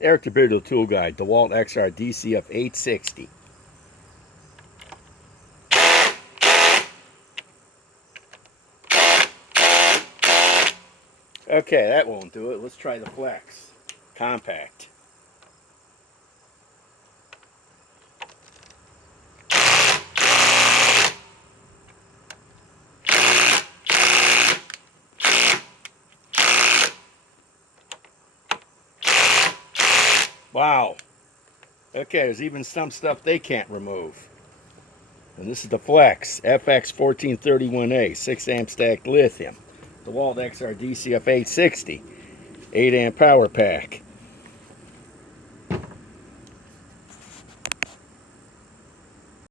Eric the Bearded Tool Guy, DEWALT XR DCF 860. Okay, that won't do it. Let's try the Flex. Compact. Wow. Okay, there's even some stuff they can't remove. And this is the Flex FX1431A 6 amp stacked lithium. DEWALT XR DCF 860 8 amp power pack.